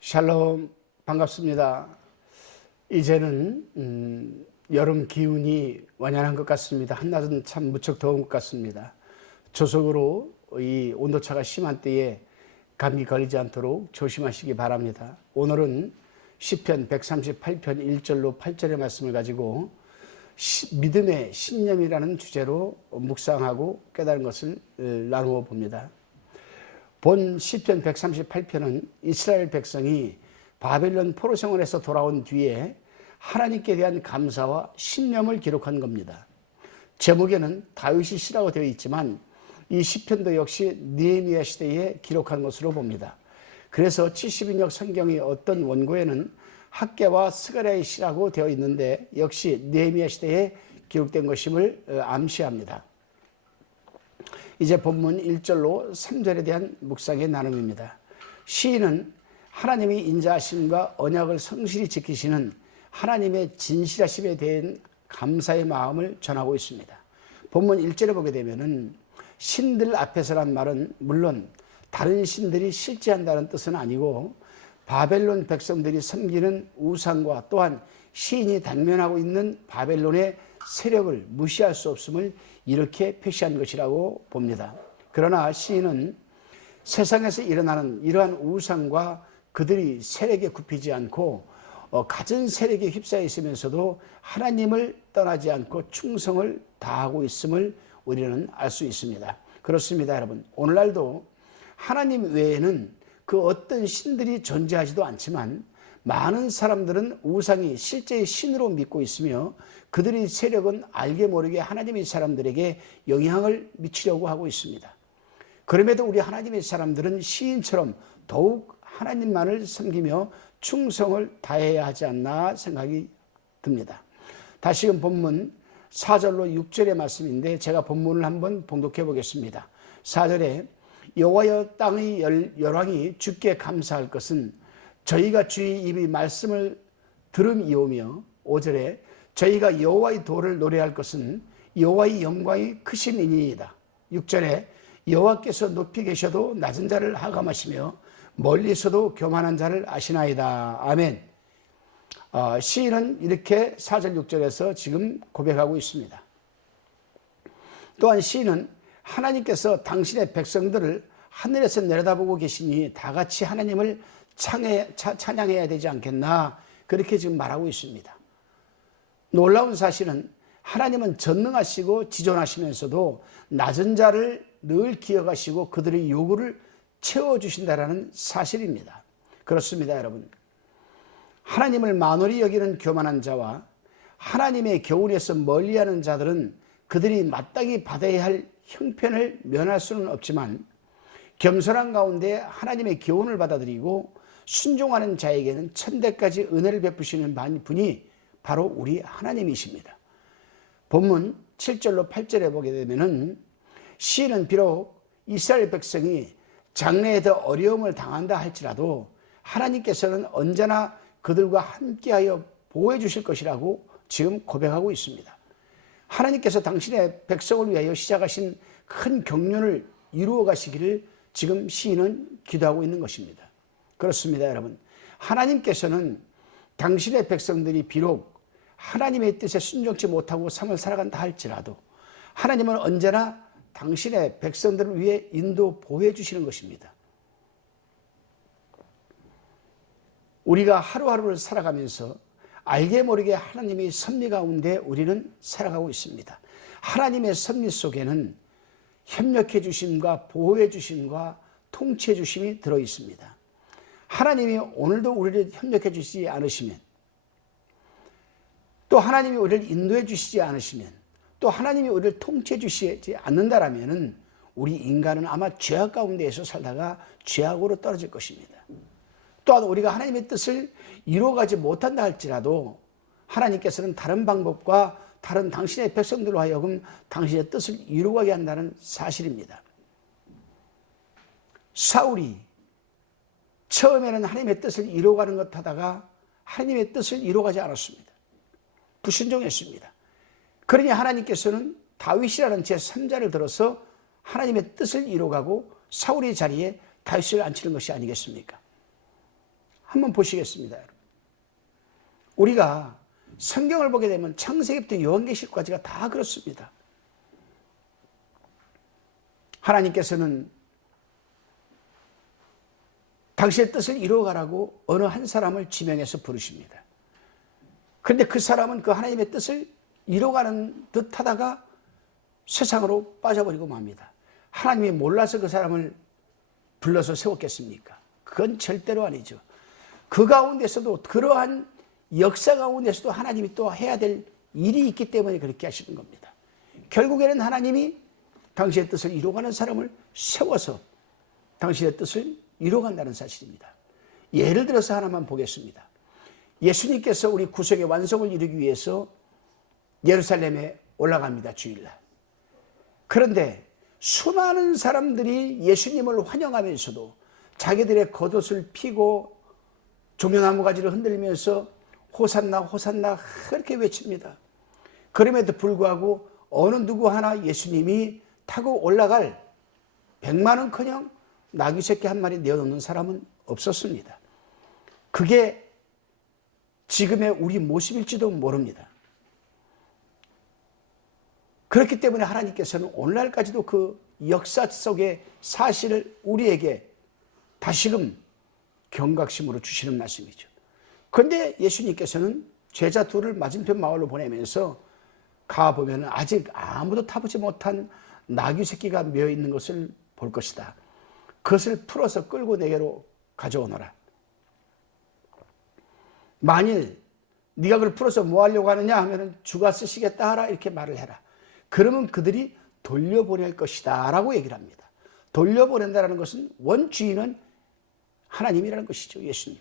샬롬, 반갑습니다. 이제는 여름 기운이 완연한 것 같습니다. 한낮은 참 무척 더운 것 같습니다. 조석으로 이 온도차가 심한 때에 감기 걸리지 않도록 조심하시기 바랍니다. 오늘은 시편 138편 1절로 8절의 말씀을 가지고 믿음의 신념이라는 주제로 묵상하고 깨달은 것을 나누어 봅니다. 본 시편 138편은 이스라엘 백성이 바벨론 포로 생활에서 돌아온 뒤에 하나님께 대한 감사와 신념을 기록한 겁니다. 제목에는 다윗이 시라고 되어 있지만 이 시편도 역시 느헤미야 시대에 기록한 것으로 봅니다. 그래서 70인역 성경의 어떤 원고에는 학개와 스가랴의 시라고 되어 있는데 역시 느헤미야 시대에 기록된 것임을 암시합니다. 이제 본문 1절로 3절에 대한 묵상의 나눔입니다. 시인은 하나님이 인자하심과 언약을 성실히 지키시는 하나님의 진실하심에 대한 감사의 마음을 전하고 있습니다. 본문 1절에 보게 되면은 신들 앞에서란 말은 물론 다른 신들이 실제한다는 뜻은 아니고 바벨론 백성들이 섬기는 우상과 또한 시인이 당면하고 있는 바벨론의 세력을 무시할 수 없음을 이렇게 표시한 것이라고 봅니다. 그러나 시인은 세상에서 일어나는 이러한 우상과 그들이 세력에 굽히지 않고 갖은 세력에 휩싸여 있으면서도 하나님을 떠나지 않고 충성을 다하고 있음을 우리는 알 수 있습니다. 그렇습니다, 여러분. 오늘날도 하나님 외에는 그 어떤 신들이 존재하지도 않지만 많은 사람들은 우상이 실제의 신으로 믿고 있으며 그들의 세력은 알게 모르게 하나님의 사람들에게 영향을 미치려고 하고 있습니다. 그럼에도 우리 하나님의 사람들은 시인처럼 더욱 하나님만을 섬기며 충성을 다해야 하지 않나 생각이 듭니다. 다시금 본문 4절로 6절의 말씀인데 제가 본문을 한번 봉독해 보겠습니다. 4절에 여호와여 땅의 열왕이 주께 감사할 것은 저희가 주의 입의 말씀을 들음이오며 5절에 저희가 여호와의 도를 노래할 것은 여호와의 영광이 크심이니이다. 6절에 여호와께서 높이 계셔도 낮은 자를 하감하시며 멀리서도 교만한 자를 아시나이다. 아멘. 시인은 이렇게 4절 6절에서 지금 고백하고 있습니다. 또한 시인은 하나님께서 당신의 백성들을 하늘에서 내려다보고 계시니 다 같이 하나님을 찬양해야 되지 않겠나 그렇게 지금 말하고 있습니다. 놀라운 사실은 하나님은 전능하시고 지존하시면서도 낮은 자를 늘 기억하시고 그들의 요구를 채워주신다는 사실입니다. 그렇습니다, 여러분. 하나님을 만홀히 여기는 교만한 자와 하나님의 교훈에서 멀리하는 자들은 그들이 마땅히 받아야 할 형편을 면할 수는 없지만 겸손한 가운데 하나님의 교훈을 받아들이고 순종하는 자에게는 천대까지 은혜를 베푸시는 분이 바로 우리 하나님이십니다. 본문 7절로 8절에 보게 되면은 시인은 비록 이스라엘 백성이 장래에 더 어려움을 당한다 할지라도 하나님께서는 언제나 그들과 함께하여 보호해 주실 것이라고 지금 고백하고 있습니다. 하나님께서 당신의 백성을 위하여 시작하신 큰 경륜을 이루어 가시기를 지금 시인은 기도하고 있는 것입니다. 그렇습니다, 여러분. 하나님께서는 당신의 백성들이 비록 하나님의 뜻에 순종치 못하고 삶을 살아간다 할지라도 하나님은 언제나 당신의 백성들을 위해 인도 보호해 주시는 것입니다. 우리가 하루하루를 살아가면서 알게 모르게 하나님의 섭리 가운데 우리는 살아가고 있습니다. 하나님의 섭리 속에는 협력해 주심과 보호해 주심과 통치해 주심이 들어 있습니다. 하나님이 오늘도 우리를 협력해 주시지 않으시면 또 하나님이 우리를 인도해 주시지 않으시면 또 하나님이 우리를 통치해 주시지 않는다라면 우리 인간은 아마 죄악 가운데에서 살다가 죄악으로 떨어질 것입니다. 또한 우리가 하나님의 뜻을 이루어가지 못한다 할지라도 하나님께서는 다른 방법과 다른 당신의 백성들로 하여금 당신의 뜻을 이루어가게 한다는 사실입니다. 사울이 처음에는 하나님의 뜻을 이루어가는 것 하다가 하나님의 뜻을 이루어가지 않았습니다. 불순종했습니다. 그러니 하나님께서는 다윗이라는 제3자를 들어서 하나님의 뜻을 이루어가고 사울의 자리에 다윗을 앉히는 것이 아니겠습니까? 한번 보시겠습니다. 여러분. 우리가 성경을 보게 되면 창세기부터 요한계시록까지가 다 그렇습니다. 하나님께서는 당신의 뜻을 이루어가라고 어느 한 사람을 지명해서 부르십니다. 그런데 그 사람은 그 하나님의 뜻을 이루어가는 듯 하다가 세상으로 빠져버리고 맙니다. 하나님이 몰라서 그 사람을 불러서 세웠겠습니까? 그건 절대로 아니죠. 그 가운데서도 그러한 역사 가운데서도 하나님이 또 해야 될 일이 있기 때문에 그렇게 하시는 겁니다. 결국에는 하나님이 당신의 뜻을 이루어가는 사람을 세워서 당신의 뜻을 이루어간다는 사실입니다. 예를 들어서 하나만 보겠습니다. 예수님께서 우리 구속의 완성을 이루기 위해서 예루살렘에 올라갑니다. 주일날. 그런데 수많은 사람들이 예수님을 환영하면서도 자기들의 겉옷을 피고 종려나무 가지를 흔들면서 호산나 호산나 그렇게 외칩니다. 그럼에도 불구하고 어느 누구 하나 예수님이 타고 올라갈 100만은커녕 나귀 새끼 한 마리 내어놓는 사람은 없었습니다. 그게 지금의 우리 모습일지도 모릅니다. 그렇기 때문에 하나님께서는 오늘날까지도 그 역사 속의 사실을 우리에게 다시금 경각심으로 주시는 말씀이죠. 그런데 예수님께서는 제자 둘을 맞은편 마을로 보내면서 가보면 아직 아무도 타보지 못한 나귀 새끼가 메어 있는 것을 볼 것이다. 그것을 풀어서 끌고 내게로 가져오너라. 만일 네가 그걸 풀어서 뭐 하려고 하느냐 하면 주가 쓰시겠다 하라 이렇게 말을 해라. 그러면 그들이 돌려보낼 것이다 라고 얘기를 합니다. 돌려보낸다는 것은 원주인은 하나님이라는 것이죠. 예수님.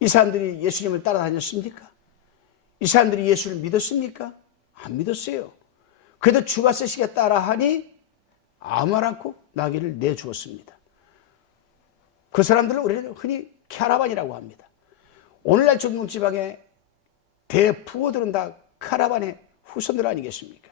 이 사람들이 예수님을 따라다녔습니까? 이 사람들이 예수를 믿었습니까? 안 믿었어요. 그래도 주가 쓰시겠다 하니 아무 말 않고 나귀를 내주었습니다. 그 사람들을 우리는 흔히 캐러반이라고 합니다. 오늘날 중동지방의 대부호들은 다 카라반의 후손들 아니겠습니까?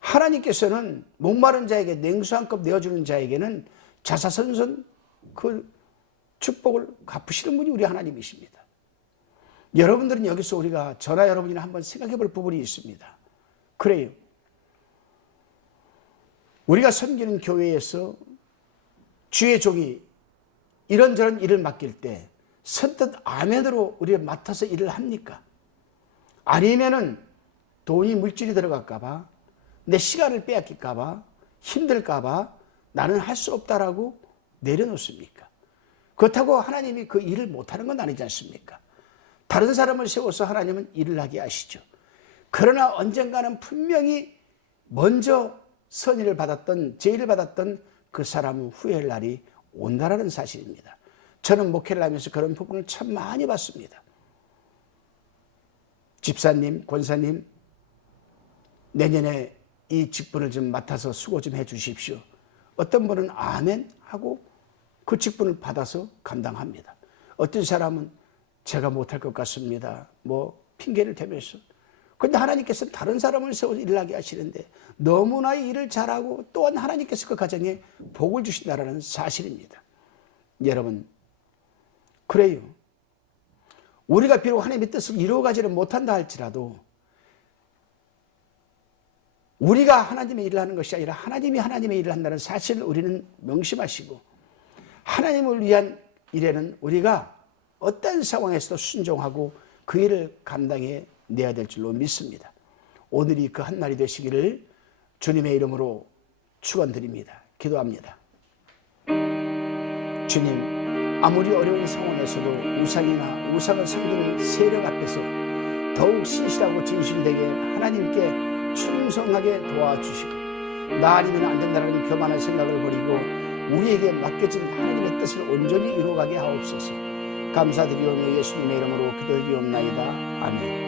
하나님께서는 목마른 자에게 냉수 한 컵 내어주는 자에게는 자사선선 그 축복을 갚으시는 분이 우리 하나님이십니다. 여러분들은 여기서 우리가 저나 여러분이나 한번 생각해 볼 부분이 있습니다. 그래요. 우리가 섬기는 교회에서 주의 종이 이런저런 일을 맡길 때 선뜻 아멘으로 우리를 맡아서 일을 합니까? 아니면은 돈이 물질이 들어갈까 봐, 내 시간을 빼앗길까 봐, 힘들까 봐 나는 할 수 없다라고 내려놓습니까? 그렇다고 하나님이 그 일을 못하는 건 아니지 않습니까? 다른 사람을 세워서 하나님은 일을 하게 하시죠. 그러나 언젠가는 분명히 먼저 선의를 받았던, 제의를 받았던 그 사람은 후회할 날이 온다라는 사실입니다. 저는 목회를 하면서 그런 부분을 참 많이 봤습니다. 집사님, 권사님, 내년에 이 직분을 좀 맡아서 수고 좀 해 주십시오. 어떤 분은 아멘 하고 그 직분을 받아서 감당합니다. 어떤 사람은 제가 못할 것 같습니다. 뭐 핑계를 대면서. 그런데 하나님께서 다른 사람을 세워서 일을 하게 하시는데 너무나 일을 잘하고 또한 하나님께서 그 가정에 복을 주신다는 사실입니다. 여러분, 그래요. 우리가 비록 하나님의 뜻을 이루어가지는 못한다 할지라도 우리가 하나님의 일을 하는 것이 아니라 하나님이 하나님의 일을 한다는 사실을 우리는 명심하시고 하나님을 위한 일에는 우리가 어떤 상황에서도 순종하고 그 일을 감당해 내야 될 줄로 믿습니다. 오늘이 그 한 날이 되시기를 주님의 이름으로 축원드립니다. 기도합니다. 주님, 아무리 어려운 상황에서도 우상이나 우상을 섬기는 세력 앞에서 더욱 신실하고 진실되게 하나님께 충성하게 도와주시고 나 아니면 안 된다는 교만한 생각을 버리고 우리에게 맡겨진 하나님의 뜻을 온전히 이루어가게 하옵소서. 감사드리오며 예수님의 이름으로 기도드리옵나이다. 아멘.